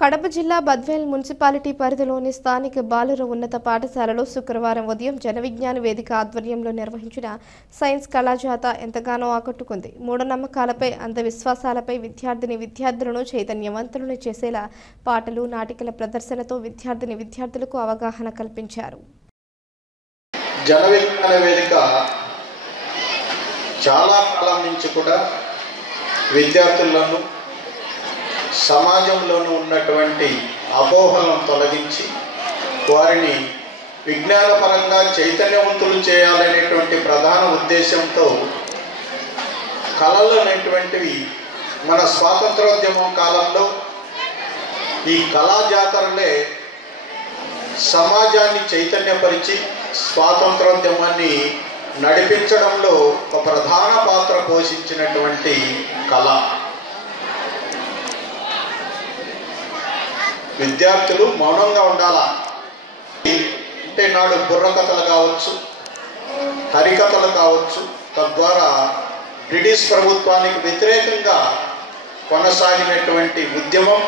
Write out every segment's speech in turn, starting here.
కడప జిల్లా బద్వేల్ మున్సిపాలిటీ పరిధిలోని స్థానిక బాలుర ఉన్నత పాఠశాలలో శుక్రవారం ఉదయం జనవిజ్ఞాన వేదిక ఆధ్వర్యంలో నిర్వహించిన సైన్స్ కళాజాత ఎంతగానో ఆకట్టుకుంది. మూఢనమ్మకాలపై అంధవిశ్వాసాలపై విద్యార్థులను చైతన్యవంతులను చేసేలా పాటలు, నాటికల ప్రదర్శనతో విద్యార్థులకు అవగాహన కల్పించారు. జనవిజ్ఞాన వేదిక చాలా కాలం నుంచి కూడా విద్యార్థులను సమాజంలోనూ ఉన్నటువంటి అపోహలను తొలగించి వారిని విజ్ఞానపరంగా చైతన్యవంతులు చేయాలనేటువంటి ప్రధాన ఉద్దేశంతో కళలు అనేటువంటివి మన స్వాతంత్రోద్యమం కాలంలో ఈ కళా జాతరలే సమాజాన్ని చైతన్యపరిచి స్వాతంత్రోద్యమాన్ని నడిపించడంలో ఒక ప్రధాన పాత్ర పోషించినటువంటి కళ. విద్యార్థులు మౌనంగా ఉండాలా అంటే నాడు బుర్రకథలు కావచ్చు, హరికథలు కావచ్చు, తద్వారా బ్రిటిష్ ప్రభుత్వానికి వ్యతిరేకంగా కొనసాగినటువంటి ఉద్యమం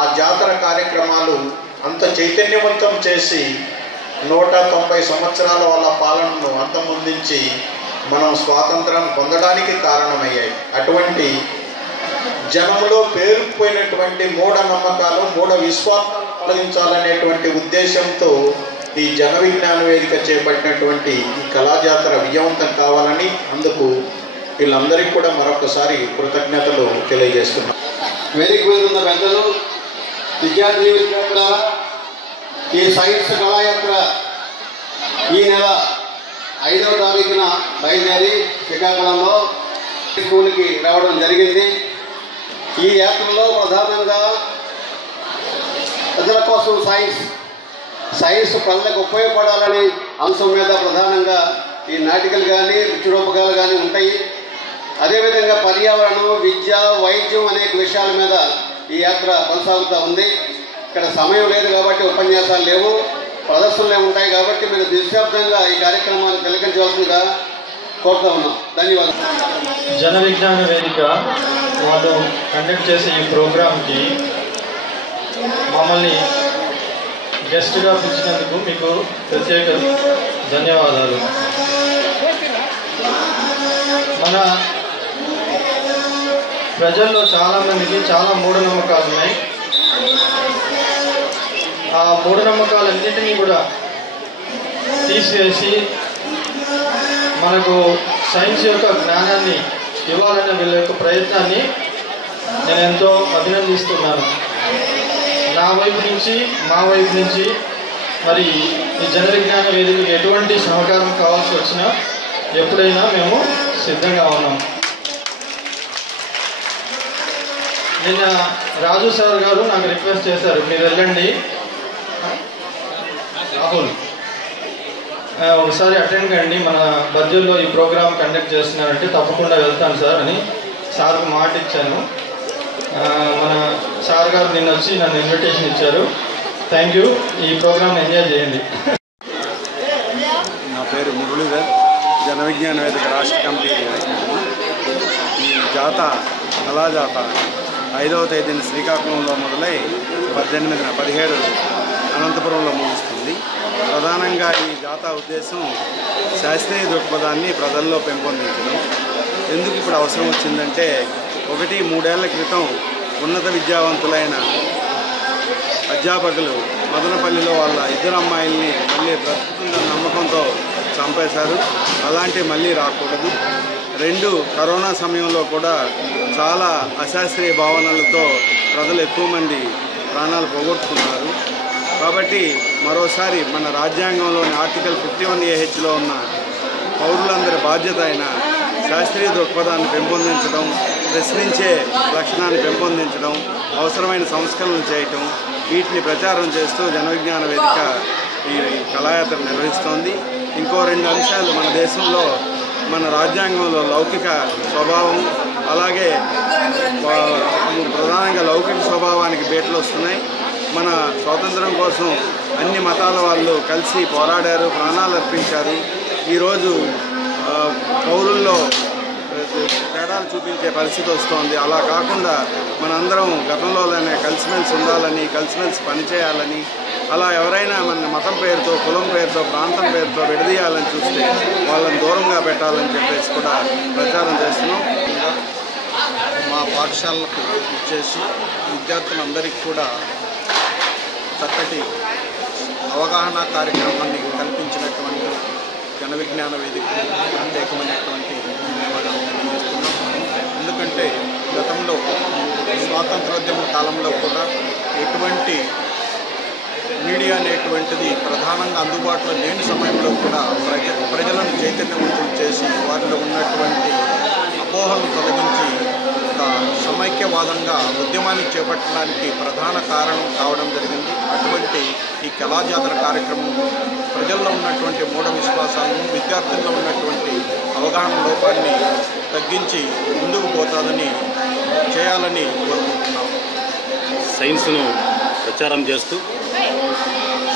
ఆ జాతర కార్యక్రమాలు అంత చైతన్యవంతం చేసి 190 సంవత్సరాల వాళ్ళ పాలనను అంతమొందించి మనం స్వాతంత్రం పొందడానికి కారణమయ్యాయి. అటువంటి జనంలో పేరుకుపోయినటువంటి మూఢనమ్మకాలు, మూఢ విశ్వాసాలు తొలగించాలనేటువంటి ఉద్దేశంతో ఈ జన విజ్ఞాన వేదిక చేపట్టినటువంటి ఈ కళాజాతర విజయవంతం కావాలని అందుకు వీళ్ళందరికీ కూడా మరొకసారి కృతజ్ఞతలు తెలియజేస్తున్నాం. వేదిక మీద ఉన్న పెద్దలు, విద్యార్థి ఈ సైన్స్ కళాయాత్ర ఈ నెల 5వ తారీఖున బయలుదేరి శ్రీకాకుళంలో స్కూల్కి రావడం జరిగింది. ఈ యాత్రలో ప్రధానంగా ప్రజల కోసం సైన్స్ ప్రజలకు ఉపయోగపడాలనే అంశం మీద ప్రధానంగా ఈ నాటికలు కానీ, రుచిరూపకాలు కానీ ఉంటాయి. అదేవిధంగా పర్యావరణం, విద్య, వైద్యం అనేక విషయాల మీద ఈ యాత్ర కొనసాగుతూ ఉంది. ఇక్కడ సమయం లేదు కాబట్టి ఉపన్యాసాలు లేవు, ప్రదర్శనలే ఉంటాయి కాబట్టి మీరు నిశ్శబ్దంగా ఈ కార్యక్రమాన్ని తిలకించవలసిందిగా కోరుతూ ఉన్నాం. ధన్యవాదాలు. జన విజ్ఞాన వేదిక వాళ్ళు కండక్ట్ చేసే ఈ ప్రోగ్రాంకి మమ్మల్ని గెస్ట్గా పిలిచినందుకు మీకు ప్రత్యేక ధన్యవాదాలు. మన ప్రజల్లో చాలామందికి చాలా మూఢనమ్మకాలు ఉన్నాయి. ఆ మూఢనమ్మకాలన్నింటినీ కూడా తీసివేసి మనకు సైన్స్ యొక్క జ్ఞానాన్ని ఇవ్వాలన్న వీళ్ళ యొక్క ప్రయత్నాన్ని నేను ఎంతో అభినందిస్తున్నాను. నా వైపు నుంచి, మా వైపు నుంచి మరి ఈ జన విజ్ఞాన వేదికకు ఎటువంటి సహకారం కావాల్సి వచ్చినా ఎప్పుడైనా మేము సిద్ధంగా ఉన్నాం. నిన్న రాజు సార్ గారు నాకు రిక్వెస్ట్ చేశారు, మీరు వెళ్ళండి రాహుల్ ఒకసారి అటెండ్ కండి, మన బద్వేల్లో ఈ ప్రోగ్రామ్ కండక్ట్ చేస్తున్నారంటే తప్పకుండా వెళ్తాను సార్ అని సార్కు మాట ఇచ్చాను. మన సార్ గారు నిన్న వచ్చి నన్ను ఇన్విటేషన్ ఇచ్చారు. Thank you. ఈ ప్రోగ్రామ్ ఎంజాయ్ చేయండి. నా పేరు మురళీధర్, జన విజ్ఞాన వేదిక రాష్ట్ర కమిటీ. ఈ కళాజాత 5వ తేదీన శ్రీకాకుళంలో మొదలై 18న 17 అనంతపురంలో ముగుస్తుంది. ప్రధానంగా ఈ జాతా ఉద్దేశం శాస్త్రీయ దృక్పథాన్ని ప్రజల్లో పెంపొందించడం. ఎందుకు ఇప్పుడు అవసరం వచ్చిందంటే 1-3 ఏళ్ల క్రితం ఉన్నత విద్యావంతులైన అధ్యాపకులు మదనపల్లిలో వాళ్ళ 2 అమ్మాయిల్ని మళ్ళీ బ్రతుకుతుందన్న నమ్మకంతో చంపేశారు. అలాంటివి మళ్ళీ రాకూడదు. 2 కరోనా సమయంలో కూడా చాలా అశాస్త్రీయ భావనలతో ప్రజలు ఎక్కువ మంది ప్రాణాలు పోగొట్టుకున్నారు. కాబట్టి మరోసారి మన రాజ్యాంగంలోని ఆర్టికల్ 51AHలో ఉన్న పౌరులందరి బాధ్యత అయిన శాస్త్రీయ దృక్పథాన్ని పెంపొందించడం, ప్రశ్నించే లక్షణాన్ని పెంపొందించడం, అవసరమైన సంస్కరణలు చేయటం, వీటిని ప్రచారం చేస్తూ జన విజ్ఞాన వేదిక ఈ కళాయాత్ర నిర్వహిస్తోంది. ఇంకో 2 అంశాలు మన దేశంలో, మన రాజ్యాంగంలో లౌకిక స్వభావం, అలాగే ప్రధానంగా లౌకిక స్వభావానికి బేటలు వస్తున్నాయి. మన స్వాతంత్రం కోసం అన్ని మతాల వాళ్ళు కలిసి పోరాడారు, ప్రాణాలు అర్పించారు. ఈరోజు పౌరుల్లో తేడాలు చూపించే పరిస్థితి వస్తుంది. అలా కాకుండా మనందరం గతంలోనే కలిసిమెలిసి ఉండాలని, కలిసిమెలిసి పనిచేయాలని, అలా ఎవరైనా మన మతం పేరుతో, కులం పేరుతో, ప్రాంతం పేరుతో విడదీయాలని చూస్తే వాళ్ళని దూరంగా పెట్టాలని చెప్పేసి కూడా ప్రచారం చేస్తున్నాం. మా పాఠశాలకు ఇచ్చేసి విద్యార్థులందరికీ కూడా చక్కటి అవగాహన కార్యక్రమాన్ని కల్పించినటువంటి జన విజ్ఞాన వేదికకు ప్రత్యేకమైనటువంటి ధన్యవాదాలు తెలియజేస్తున్నాం. ఎందుకంటే గతంలో స్వాతంత్రోద్యమ కాలంలో కూడా ఎటువంటి మీడియా అనేటువంటిది ప్రధానంగా అందుబాటులో లేని సమయంలో కూడా ప్రజలను చైతన్యవంతం చేసి వారిలో ఉన్నటువంటి అపోహలను తొలగించి ఒక సమైక్యవాదంగా ఉద్యమాన్ని చేపట్టడానికి ప్రధాన కారణం కావడం జరిగింది. అటువంటి ఈ కళాజాతర కార్యక్రమం ప్రజల్లో ఉన్నటువంటి మూఢ విశ్వాసాలను, విద్యార్థుల్లో ఉన్నటువంటి అవగాహన లోపాన్ని తగ్గించి ముందుకు పోతాదని చేయాలని కోరుకుంటున్నాం. సైన్స్ను ప్రచారం చేస్తూ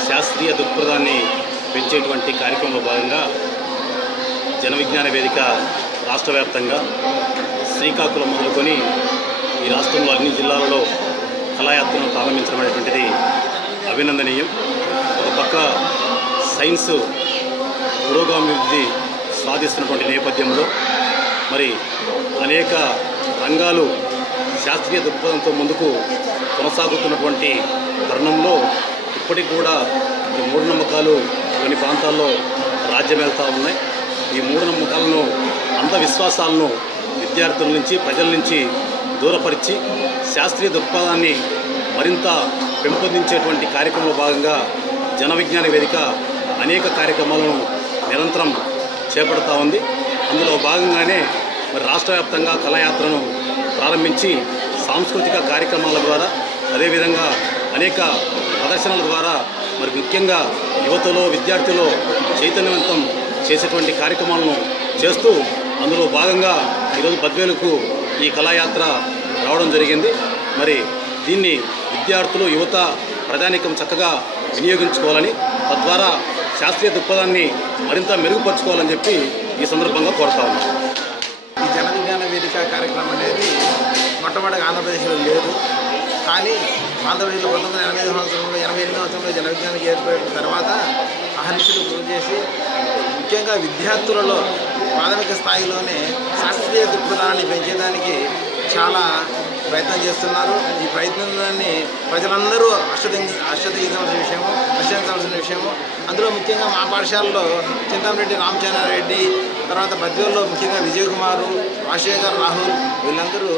శాస్త్రీయ దృక్పథాన్ని పెంచేటువంటి కార్యక్రమంలో భాగంగా జన విజ్ఞాన వేదిక రాష్ట్ర వ్యాప్తంగా శ్రీకాకుళం మొదలుకొని ఈ రాష్ట్రంలో అన్ని జిల్లాలలో కళాయాత్రను ప్రారంభించడం అనేటువంటిది అభినందనీయం. ఒక పక్క సైన్స్ పురోగమనాభివృద్ధి సాధిస్తున్నటువంటి నేపథ్యంలో మరి అనేక రంగాలు శాస్త్రీయ దృక్పథంతో ముందుకు కొనసాగుతున్నటువంటి తరుణంలో ఇప్పటికి కూడా ఈ మూఢనమ్మకాలు కొన్ని ప్రాంతాల్లో రాజ్యమేళ్తూ ఉన్నాయి. ఈ మూఢనమ్మకాలను, అంధవిశ్వాసాలను విద్యార్థుల నుంచి, ప్రజల నుంచి దూరపరిచి శాస్త్రీయ దృక్పథాన్ని మరింత పెంపొందించేటువంటి కార్యక్రమంలో భాగంగా జన విజ్ఞాన వేదిక అనేక కార్యక్రమాలను నిరంతరం చేపడుతూ ఉంది. అందులో భాగంగానే మరి రాష్ట్ర వ్యాప్తంగా కళాయాత్రను ప్రారంభించి సాంస్కృతిక కార్యక్రమాల ద్వారా, అదేవిధంగా అనేక ప్రదర్శనల ద్వారా మరి ముఖ్యంగా యువతలో, విద్యార్థుల్లో చైతన్యవంతం చేసేటువంటి కార్యక్రమాలను చేస్తూ అందులో భాగంగా ఈరోజు బద్వేలుకు ఈ కళాయాత్ర రావడం జరిగింది. మరి దీన్ని విద్యార్థులు, యువత, ప్రజానీకం చక్కగా వినియోగించుకోవాలని, తద్వారా శాస్త్రీయ దృక్పథాన్ని మరింత మెరుగుపరుచుకోవాలని చెప్పి ఈ సందర్భంగా కోరుతా ఉన్నాం. ఈ జన విజ్ఞాన వేదిక కార్యక్రమం అనేది మొట్టమొదటిగా ఆంధ్రప్రదేశ్లో లేదు. కానీ ఆంధ్రప్రదేశ్లో 1988 సంవత్సరంలో జన విజ్ఞానికి ఏర్పడిన తర్వాత అహర్నిశలు కృషి చేసి ముఖ్యంగా విద్యార్థులలో ప్రాథమిక స్థాయిలోనే శాస్త్రీయ దృక్పథాన్ని పెంచేదానికి చాలా ప్రయత్నం చేస్తున్నారు. ఈ ప్రయత్నాన్ని ప్రజలందరూ హర్షించాల్సిన విషయము. అందులో ముఖ్యంగా మా పాఠశాలలో చింతామరెడ్డి రామచంద్రారెడ్డి, తర్వాత బద్వేల్లో ముఖ్యంగా విజయ్ కుమారు, రాజశేఖర్, రాహుల్ వీళ్ళందరూ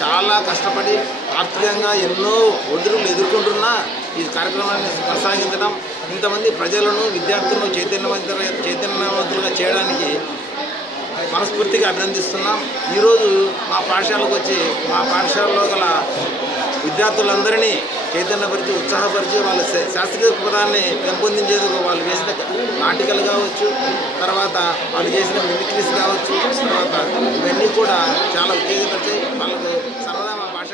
చాలా కష్టపడి ఆర్థికంగా ఎన్నో ఒడిదుడుకులు ఎదుర్కొంటున్నా ఈ కార్యక్రమాన్ని కొనసాగించడం, ఇంతమంది ప్రజలను, విద్యార్థులను చైతన్యవంతులుగా చేయడానికి మనస్ఫూర్తిగా అభినందిస్తున్నాం. ఈరోజు మా పాఠశాలకు వచ్చి మా పాఠశాలలో గల విద్యార్థులందరినీ చైతన్యపరిచి, ఉత్సాహపరిచి వాళ్ళ శాస్త్రీయ దృక్పథాన్ని పెంపొందించేందుకు వాళ్ళు వేసిన నాటికలు కావచ్చు, తర్వాత వాళ్ళు చేసిన మిమిక్రీస్ కావచ్చు, తర్వాత ఇవన్నీ కూడా చాలా ఉత్తేజపరిచాయి. వాళ్ళకు సరదా మా భాష